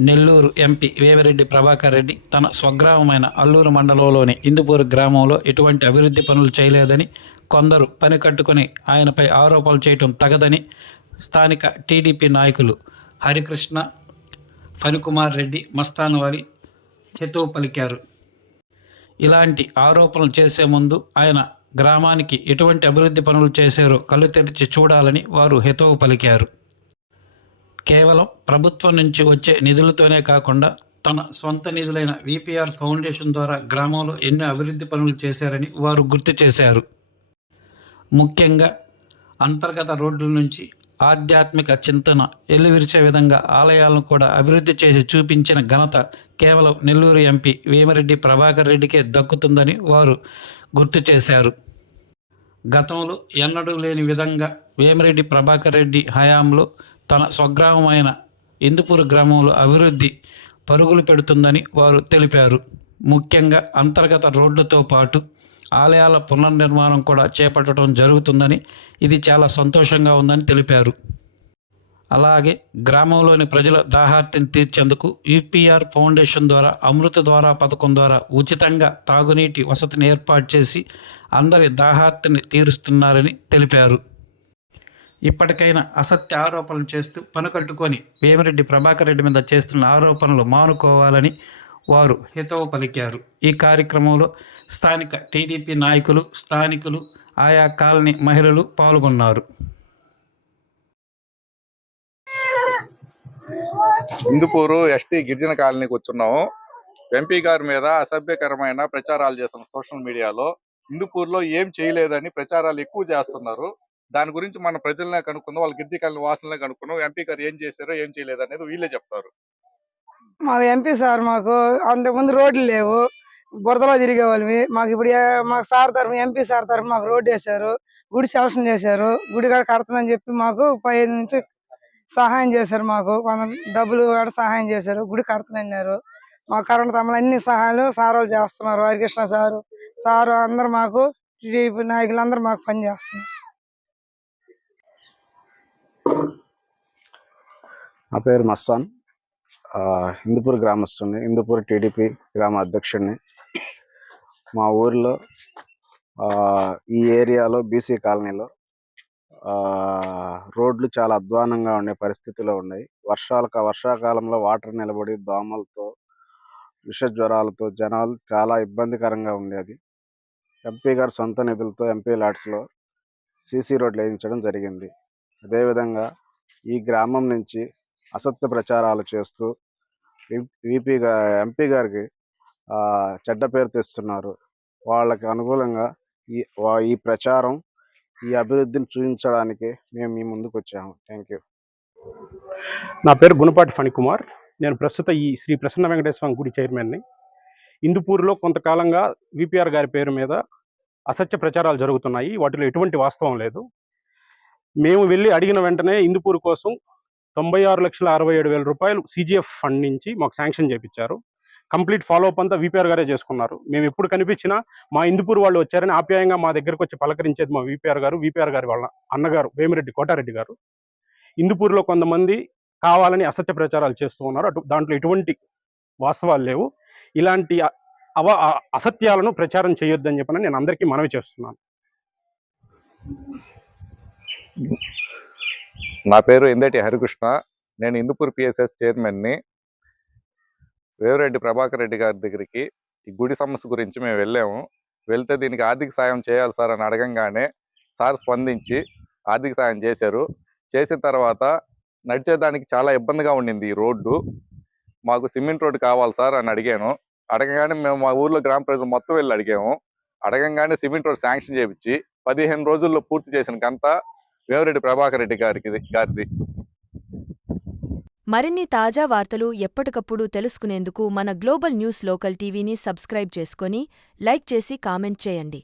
Nellore MP Vemireddy Prabhakar Reddy తన స్వగ్రామమైన అల్లూరు మండలంలోని ఇందుపూరు గ్రామంలో ఎటువంటి అభివృద్ధి పనులు చేయలేదని, కొందరు పని కట్టుకుని ఆయనపై ఆరోపణలు చేయటం తగదని స్థానిక టీడీపీ నాయకులు హరికృష్ణ, ఫణికుమార్ రెడ్డి మస్తానవారి హితవు పలికారు. ఇలాంటి ఆరోపణలు చేసే ముందు ఆయన గ్రామానికి ఎటువంటి అభివృద్ధి పనులు చేశారో కళ్ళు తెరిచి చూడాలని వారు హితవు పలికారు. కేవలం ప్రభుత్వం నుంచి వచ్చే నిధులతోనే కాకుండా తన సొంత నిధులైన విపిఆర్ ఫౌండేషన్ ద్వారా గ్రామంలో ఎన్నో అభివృద్ధి పనులు చేశారని వారు గుర్తు చేశారు. ముఖ్యంగా అంతర్గత రోడ్ల నుంచి ఆధ్యాత్మిక చింతన ఎల్లువిరిచే విధంగా ఆలయాలను కూడా అభివృద్ధి చేసి చూపించిన ఘనత కేవలం నెల్లూరు ఎంపీ వేమిరెడ్డి ప్రభాకర్ రెడ్డికే దక్కుతుందని వారు గుర్తు చేశారు. గతంలో ఎన్నడూ లేని విధంగా వేమిరెడ్డి ప్రభాకర్ రెడ్డి హయాంలో తన స్వగ్రామమైన ఇందుపూరు గ్రామంలో అభివృద్ధి పరుగులు పెడుతుందని వారు తెలిపారు. ముఖ్యంగా అంతర్గత రోడ్లతో పాటు ఆలయాల పునర్నిర్మాణం కూడా చేపట్టడం జరుగుతుందని, ఇది చాలా సంతోషంగా ఉందని తెలిపారు. అలాగే గ్రామంలోని ప్రజల దాహార్తిని తీర్చేందుకు యూపీఆర్ ఫౌండేషన్ ద్వారా అమృత ద్వారా పథకం ద్వారా ఉచితంగా తాగునీటి వసతిని ఏర్పాటు చేసి అందరి దాహార్తిని తీరుస్తున్నారని తెలిపారు. ఇప్పటికైనా అసత్య ఆరోపణలు చేస్తూ పనికట్టుకొని వేమిరెడ్డి ప్రభాకర్ రెడ్డి మీద చేస్తున్న ఆరోపణలు మానుకోవాలని వారు హితవు పలికారు. ఈ కార్యక్రమంలో స్థానిక టీడీపీ నాయకులు, స్థానికులు, ఆయా కాలనీ మహిళలు పాల్గొన్నారు. ఇందుపూరు ఎస్టీ గిరిజన కాలనీకి వచ్చున్నాము. ఎంపీ గారి మీద అసభ్యకరమైన ప్రచారాలు చేస్తున్న సోషల్ మీడియాలో ఇందుపూరులో ఏం చేయలేదని ప్రచారాలు ఎక్కువ చేస్తున్నారు. దాని గురించి మన ప్రజలనే కనుక్కుందాం, వాళ్ళ గిరిజన కాలనీ వాసులనే కనుక్కుందాం. ఎంపీ గారు ఏం చేశారో ఏం చేయలేదు అనేది వీళ్ళే చెప్తారు. మాకు ఎంపీ సార్ మాకు అంతకుముందు రోడ్లు లేవు, బురదలో తిరిగేవాళ్ళవి. మాకు ఇప్పుడు మాకు సార్ తరఫున ఎంపీ సార్ తరఫున మాకు రోడ్డు వేశారు, గుడి శాంక్షన్ చేశారు. గుడి కూడా కడతానని చెప్పి మాకు పై నుంచి సహాయం చేశారు. మాకు కొంత డబ్బులు కూడా సహాయం చేశారు. గుడి కడతానన్నారు. మాకు కరెంట్ తమ్మలు అన్ని సహాయాలు సార్ వాళ్ళు చేస్తున్నారు. హరికృష్ణ సారు అందరు మాకు టీడీపీ నాయకులందరూ మాకు పని చేస్తున్నారు. నా పేరు మస్తాన్, హిందూపూర్ గ్రామస్తుని, హిందూపూర్ టీడీపీ గ్రామ అధ్యక్షుడిని. మా ఊరిలో ఈ ఏరియాలో బీసీ కాలనీలో రోడ్లు చాలా అధ్వానంగా ఉండే పరిస్థితిలో ఉన్నాయి. వర్షాకాలంలో వాటర్ నిలబడి దోమలతో, విష జ్వరాలతో జనాలు చాలా ఇబ్బందికరంగా ఉండేది. ఎంపీ గారు సొంత నిధులతో ఎంపీ ల్యాడ్స్లో సీసీ రోడ్లు వేయించడం జరిగింది. అదేవిధంగా ఈ గ్రామం నుంచి అసత్య ప్రచారాలు చేస్తూ ఎంపీ గారికి చెడ్డ పేరు తెస్తున్నారు. వాళ్ళకి అనుకూలంగా ఈ ప్రచారం, ఈ అభివృద్ధిని చూపించడానికి మేము మీ ముందుకు వచ్చాము. Thank you. నా పేరు గుణపాటి ఫణికుమార్. నేను ప్రస్తుత ఈ శ్రీ ప్రసన్న వెంకటేశ్వర గుడి చైర్మన్ని. ఇందుపూరులో కొంతకాలంగా విపిఆర్ గారి పేరు మీద అసత్య ప్రచారాలు జరుగుతున్నాయి. వాటిలో ఎటువంటి వాస్తవం లేదు. మేము వెళ్ళి అడిగిన వెంటనే ఇందుపూరు కోసం 96,67,000 రూపాయలు CGF ఫండ్ నుంచి మాకు శాంక్షన్ చేయించారు. కంప్లీట్ ఫాలోఅప్ అంతా విపిఆర్ గారే చేసుకున్నారు. మేము ఎప్పుడు కనిపించినా మా ఇందుపూరు వాళ్ళు వచ్చారని ఆప్యాయంగా మా దగ్గరకు వచ్చి పలకరించేది మా విపిఆర్ గారి వాళ్ళ అన్నగారు వేమిరెడ్డి కోటారెడ్డి గారు. ఇందుపూరులో కొంతమంది కావాలని అసత్య ప్రచారాలు చేస్తూ ఉన్నారు. దాంట్లో ఎటువంటి వాస్తవాలు లేవు. ఇలాంటి అసత్యాలను ప్రచారం చేయొద్దని చెప్పని నేను అందరికీ మనవి చేస్తున్నాను. నా పేరు ఇందేటి హరికృష్ణ. నేను ఇందుపూర్ పిఎస్ఎస్ చైర్మన్ని. వేమిరెడ్డి ప్రభాకర్ రెడ్డి గారి దగ్గరికి ఈ గుడి సమస్య గురించి మేము వెళ్ళాము. వెళ్తే దీనికి ఆర్థిక సాయం చేయాలి సార్ అని అడగంగానే సార్ స్పందించి ఆర్థిక సాయం చేశారు. చేసిన తర్వాత నడిచేదానికి చాలా ఇబ్బందిగా ఉండింది ఈ రోడ్డు. మాకు సిమెంట్ రోడ్డు కావాలి సార్ అని అడిగాను. అడగగానే మేము మా ఊర్లో గ్రామ ప్రజలు మొత్తం వెళ్ళి అడిగాము. అడగంగానే సిమెంట్ రోడ్ శాంక్షన్ చేయించి 15 రోజుల్లో పూర్తి చేసిన ఘనత వేమిరెడ్డి ప్రభాకర్ రెడ్డి గారిది. మరిన్ని తాజా వార్తలు ఎప్పటికప్పుడు తెలుసుకునేందుకు మన గ్లోబల్ న్యూస్ లోకల్ టీవీని సబ్స్క్రైబ్ చేసుకొని లైక్ చేసి కామెంట్ చేయండి.